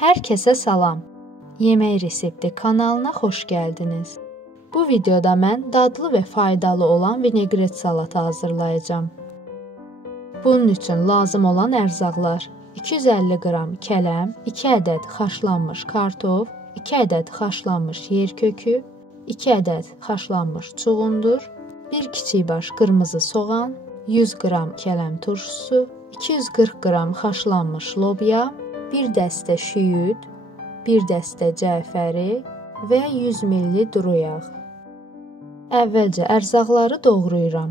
Hər kəsə salam. Yemək resepti kanalına xoş gəldiniz. Bu videoda mən dadlı və faydalı olan vinegret salatı hazırlayacağam. Bunun üçün lazım olan ərzaqlar: 250 qram kələm, 2 ədəd xaşlanmış kartof, 2 ədəd xaşlanmış yer kökü, 2 ədəd xaşlanmış çuğundur, 1 kiçik baş qırmızı soğan, 100 qram kələm turşusu, 240 qram xaşlanmış lobya, 1 dəstə şüyüd, 1 dəstə cəfəri və 100 ml duru yağ. Əvvəlcə ərzaqları doğrayıram.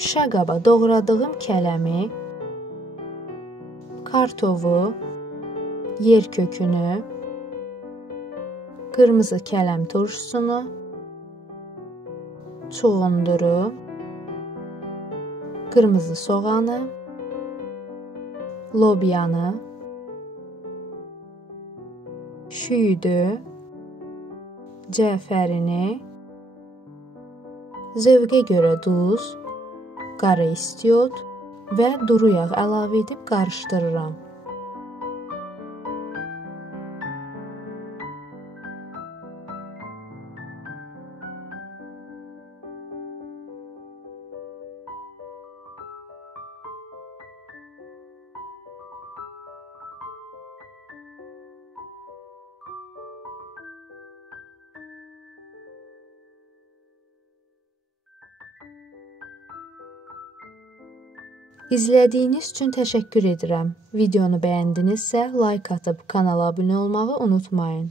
Şişə qaba doğradığım kələmi, kartofu, yer kökünü, qırmızı kələm turşusunu, çuğunduru, qırmızı soğanı, lobyanı, şüyüdü, cəfərini, zövqə görə duz, qara istiot və duru yağ əlavə edib qarışdırıram. İzlədiyiniz üçün təşəkkür edirəm. Videonu bəyəndinizsə, like atıb kanala abunə olmağı unutmayın.